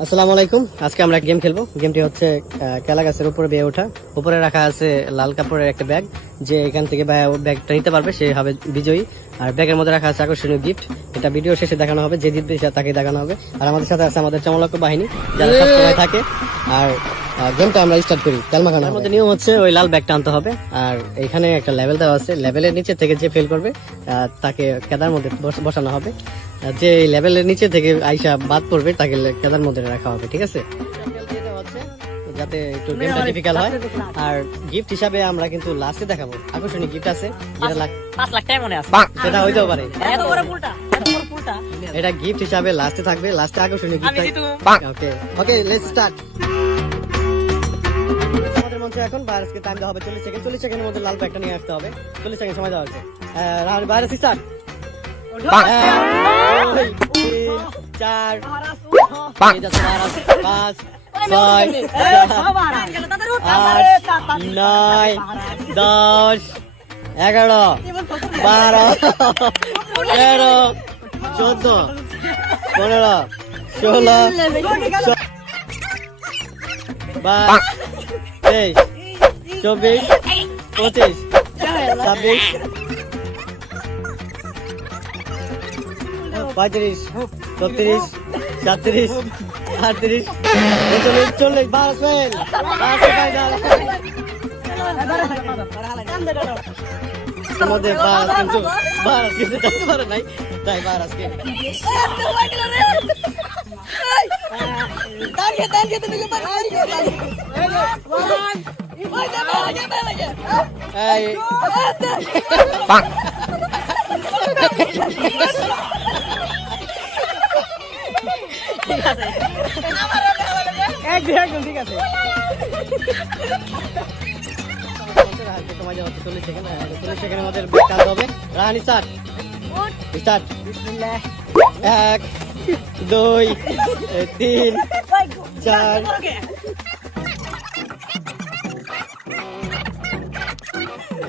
আসসালামু আলাইকুম। আজকে আমরা গেম খেলবো। গেমটি হচ্ছে কেলা গাছের উপরে বেয়ে ওঠা। উপরে রাখা আছে লাল কাপড়ের একটা ব্যাগ, যে এখান থেকে ব্যাগটা নিতে পারবে সে হবে বিজয়ী। আর ব্যাগের মধ্যে রাখা আছে আকর্ষণীয় গিফট। এটা ভিডিও শেষে দেখানো হবে, যে জিতবে তাকে দেখানো হবে। আর আমাদের সাথে আছে আমাদের চমলক্ষ বাহিনী, যারা সবসময় থাকে। আর গেমটা আমরা স্টার্ট করি। তেলমাখানোর মধ্যে নিয়ম হচ্ছে ওই লাল ব্যাগটা আনতে হবে। আর এখানে একটা লেভেল দেওয়া আছে, লেভেলের নিচে থেকে যে ফেল করবে তাকে কেদার মধ্যে বসানো হবে। যে লেভেলের নিচে থেকে আইসা বাদ পড়বে তাকে কেদার মধ্যে রাখা হবে, ঠিক আছে? যাতে একটু গেমটা ডিফিকাল্ট হয়। আর গিফট হিসাবে আমরা কিন্তু লাস্টে দেখাবো আকর্ষণীয় গিফট আছে, যেটা 5 লাখ টাকা মনে আছে। সেটা হইতেও পারে। এত বড় পুলটা, এত বড় পুলটা। এটা গিফট হিসাবে লাস্টে থাকবে, লাস্টে আকর্ষণীয় আমি gift. Jitu. Okay okay, let's start. আমাদের মঞ্চে এখন ভাইরাসকে টাইম দেওয়া হবে 40 সেকেন্ড। 40 সেকেন্ডের মধ্যে লাল ব্যাগটা নিয়ে আসতে হবে। 40 সেকেন্ড সময় দেওয়া হচ্ছে। Virus start. 1 2 3 4 5 6 7 8 9 10 11 12 13 14 15 16 22 23 24 25 26 35 36 37 38 39 40 বাস ফেল। তোমাদের বাস কিন্তু জানতে পারে নাই, তাই বারাসকে ঠিক আছে, একদম ঠিক আছে। তোমার যাওয়া 40 সেকেন্ড। 40 সেকেন্ডের মধ্যে ব্রেক টানতে হবে। রাহানি স্টার্ট। স্টার্ট। 1 2 3 4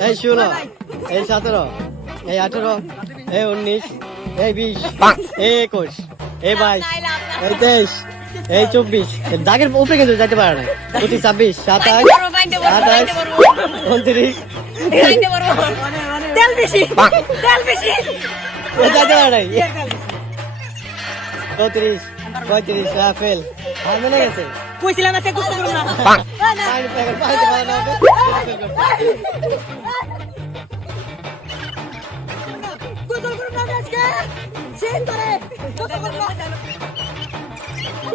এই 16 এই 17 এই 18 এই 19 এই 20 এই 21 এই 22 এই 23 এই 24 দাগের উপরে কিন্তু যাইতে পারে না। 25 26 27 28 29 তেল বেশি, তেল বেশি। যাইতে পারে নাই। 34 35 রাফেল আর মনে গেছে কইছিলাম এসে গুস্ত করব না। পানি প্যাকেট পাইতে পারে না। গোসল করব না আজকে। শেন করে গোসল করব।